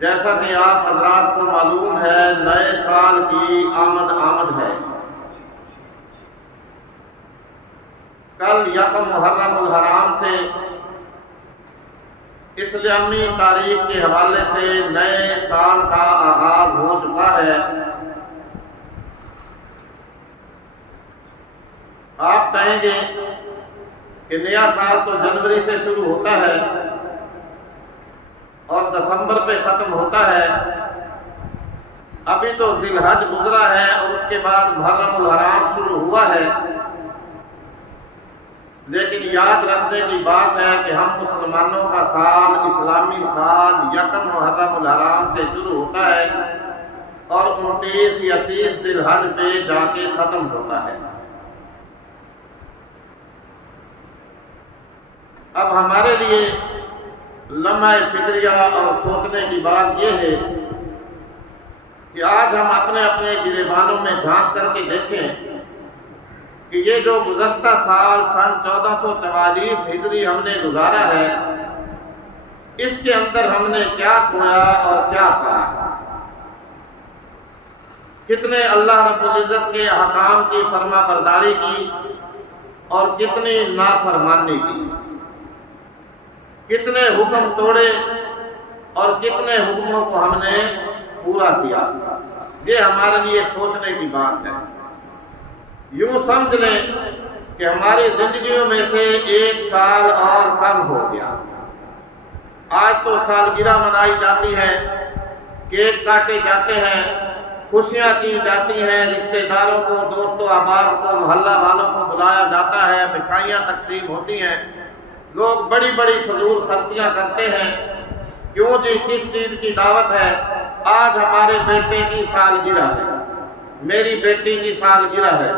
جیسا کہ آپ حضرات کو معلوم ہے، نئے سال کی آمد ہے۔ کل یکم محرم الحرام سے اسلامی تاریخ کے حوالے سے نئے سال کا آغاز ہو چکا ہے۔ آپ کہیں گے کہ نیا سال تو جنوری سے شروع ہوتا ہے اور دسمبر پہ ختم ہوتا ہے، ابھی تو ذی الحج گزرا ہے اور اس کے بعد محرم الحرام شروع ہوا ہے۔ لیکن یاد رکھنے کی بات ہے کہ ہم مسلمانوں کا سال، اسلامی سال یکم محرم الحرام سے شروع ہوتا ہے اور 29 یا 30 ذی الحج پہ جا کے ختم ہوتا ہے۔ اب ہمارے لیے لمحہ فکریہ اور سوچنے کی بات یہ ہے کہ آج ہم اپنے اپنے گریبانوں میں جھانک کر کے دیکھیں کہ یہ جو گزشتہ سال سن 1444 ہجری ہم نے گزارا ہے، اس کے اندر ہم نے کیا کھویا اور کیا پایا۔ کتنے اللہ رب العزت کے احکام کی فرما برداری کی اور کتنی نافرمانی کی، کتنے حکم توڑے اور کتنے حکموں کو ہم نے پورا کیا۔ یہ ہمارے لیے سوچنے کی بات ہے۔ یوں سمجھ لیں کہ ہماری زندگیوں میں سے ایک سال اور کم ہو گیا۔ آج تو سالگرہ منائی جاتی ہے، کیک کاٹے جاتے ہیں، خوشیاں کی جاتی ہیں، رشتہ داروں کو، دوست و احباب کو، محلہ والوں کو بلایا جاتا ہے، مٹھائیاں تقسیم ہوتی ہیں، لوگ بڑی بڑی فضول خرچیاں کرتے ہیں۔ کیوں جی؟ کس چیز کی دعوت ہے؟ آج ہمارے بیٹے کی سالگرہ ہے، میری بیٹی کی سالگرہ ہے،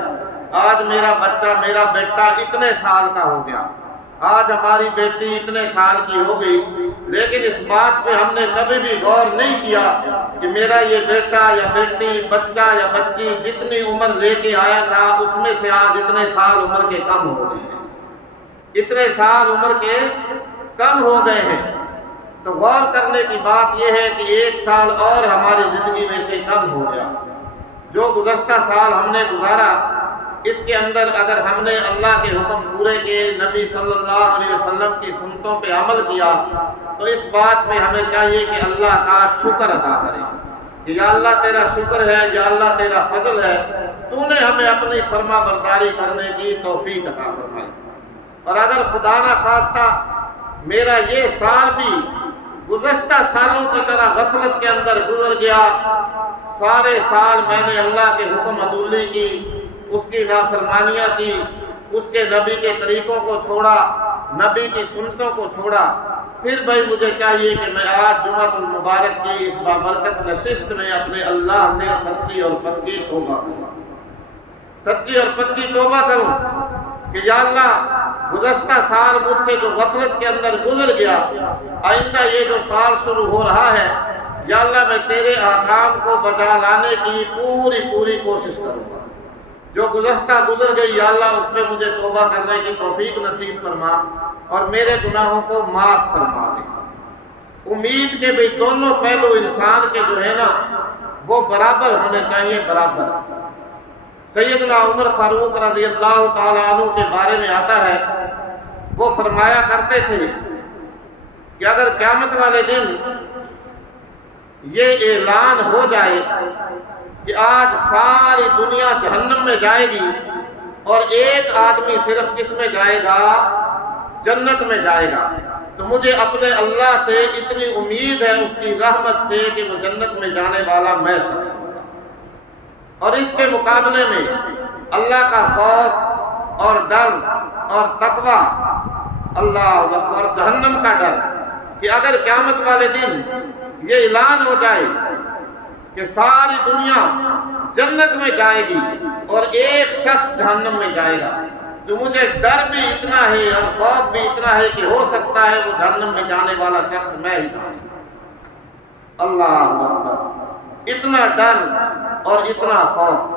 آج میرا بچہ، میرا بیٹا اتنے سال کا ہو گیا، آج ہماری بیٹی اتنے سال کی ہو گئی۔ لیکن اس بات پہ ہم نے کبھی بھی غور نہیں کیا کہ میرا یہ بیٹا یا بیٹی، بچہ یا بچی جتنی عمر لے کے آیا تھا اس میں سے آج اتنے سال عمر کے کم ہو گئے ہیں، اتنے سال عمر کے کم ہو گئے ہیں۔ تو غور کرنے کی بات یہ ہے کہ ایک سال اور ہماری زندگی میں سے کم ہو گیا۔ جو گزشتہ سال ہم نے گزارا، اس کے اندر اگر ہم نے اللہ کے حکم پورے کیے، نبی صلی اللہ علیہ وسلم کی سنتوں پہ عمل کیا، تو اس بات پہ ہمیں چاہیے کہ اللہ کا شکر ادا کریں کہ یا اللہ تیرا شکر ہے، یا اللہ تیرا فضل ہے، تو نے ہمیں اپنی فرما برداری کرنے کی توفیق عطا فرمائی۔ اور اگر خدا نہ خواستہ میرا یہ سال بھی گزشتہ سالوں کی طرح غفلت کے اندر گزر گیا، سارے سال میں نے اللہ کے حکم عدولی کی، اس کی نافرمانیاں کی، اس کے نبی کے طریقوں کو چھوڑا، نبی کی سنتوں کو چھوڑا، پھر بھائی مجھے چاہیے کہ میں آج جمعۃ المبارک کی اس بابرکت نشست میں اپنے اللہ سے سچی اور پکی توبہ کروں، سچی اور پکی توبہ کروں کہ یا اللہ گزشتہ سال مجھ سے جو غفلت کے اندر گزر گیا، آئندہ یہ جو سال شروع ہو رہا ہے، یا اللہ میں تیرے احکام کو بجا لانے کی پوری کوشش کروں گا۔ جو گزشتہ گزر گئی یا اللہ اس پہ مجھے توبہ کرنے کی توفیق نصیب فرما اور میرے گناہوں کو معاف فرما دے۔ امید کے بھی دونوں پہلو انسان کے جو ہے نا وہ برابر ہونے چاہیے، برابر۔ سیدنا عمر فاروق رضی اللہ تعالیٰ عنہ کے بارے میں آتا ہے، وہ فرمایا کرتے تھے کہ اگر قیامت والے دن یہ اعلان ہو جائے کہ آج ساری دنیا جہنم میں جائے گی اور ایک آدمی صرف کس میں جائے گا؟ جنت میں جائے گا، تو مجھے اپنے اللہ سے اتنی امید ہے اس کی رحمت سے کہ وہ جنت میں جانے والا میں شخص ہوں گا۔ اور اس کے مقابلے میں اللہ کا خوف اور ڈر اور تقوی، اللہ اکبر، جہنم کا ڈر، کہ اگر قیامت والے دن یہ اعلان ہو جائے کہ ساری دنیا جنت میں جائے گی اور ایک شخص جہنم میں جائے گا، تو مجھے ڈر بھی اتنا ہے اور خوف بھی اتنا ہے کہ ہو سکتا ہے وہ جہنم میں جانے والا شخص میں ہی تھا۔ اللہ اکبر، اتنا ڈر اور اتنا خوف۔